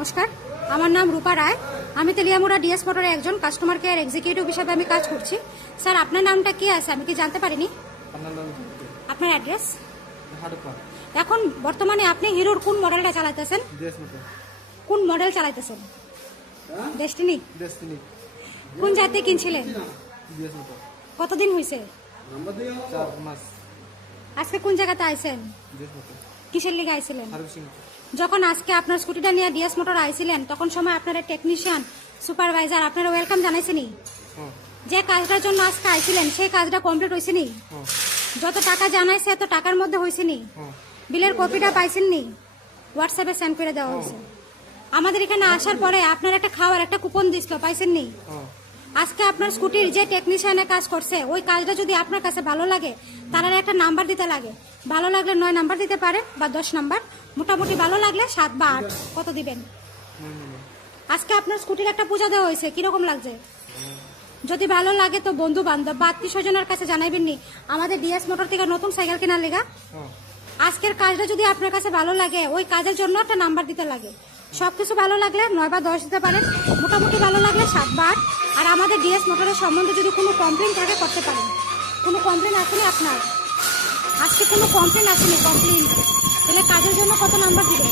নমস্কার, আমার নাম রূপা রায়। আমি তেলিয়ামুড়া ডিএস মোটরের একজন কাস্টমার কেয়ার এক্সিকিউটিভ হিসেবে আমি কাজ করছি। স্যার, আপনার নামটা কি আছে আমি কি জানতে পারিনি? আপনার অ্যাড্রেস? এখন বর্তমানে আপনি হিরোর কোন মডেলটা চালাইতেছেন? কোন মডেল চালাইতেছেন? ডেস্টিনি। কোন জায়গাতে কিনছিলেন? কতদিন হয়েছে? আজকে কোন জায়গাতে আইছেন? কিসের লিগে আইছিলেন? যখন আজকে আপনার স্কুটিটা নিয়ে ডিএস মোটর আইছিলেন তখন সময় আপনারা টেকনিশিয়ান সুপারভাইজার আপনারা ওয়েলকাম জানাইছেনি? যে কাজটার জন্য আজকে আইছিলেন সেই কাজটা কমপ্লিট হয়েছেনি? যত টাকা জানাইছে এত টাকার মধ্যে হয়েছেনি? বিলের কপিটা পাইছেননি? হোয়াটসঅ্যাপে সেন্ড করে দেওয়া হয়েছে। আমাদের এখানে আসার পরে আপনার একটা খাওয়ার একটা কুপন দিছিল, পাইছেননি? আজকে আপনার স্কুটির যে টেকনিশিয়ানে কাজ করছে ওই কাজটা যদি আপনার কাছে ভালো লাগে তারা একটা নাম্বার দিতে লাগে। ভালো লাগলে 9 নাম্বার দিতে পারে বা 10 নাম্বার, মোটামুটি ভালো লাগলে 7 বা 8। কত দিবেন? আজকে আপনার স্কুটির একটা পূজা দেওয়া হয়েছে, কিরকম লাগছে? যদি ভালো লাগে তো বন্ধু বান্ধব বা আত্মীয় স্বজনের কাছে জানাইবেননি আমাদের ডিএস মোটর থেকে নতুন সাইকেল কেনার লেগা। আজকের কাজটা যদি আপনার কাছে ভালো লাগে ওই কাজের জন্য একটা নাম্বার দিতে লাগে। সবকিছু ভালো লাগলে 9 বা 10 দিতে পারেন, মোটামুটি ভালো লাগলে 7 বা 8। আর আমাদের ডিএস মোটরের সম্বন্ধে যদি কোনো কমপ্লেন থাকে করতে পারেন। কোনো কমপ্লেন আসেনি আপনার? আজকে কোনো কমপ্লেন আসেনি? কমপ্লেন তাহলে কাজের জন্য কত নাম্বার দিবেন?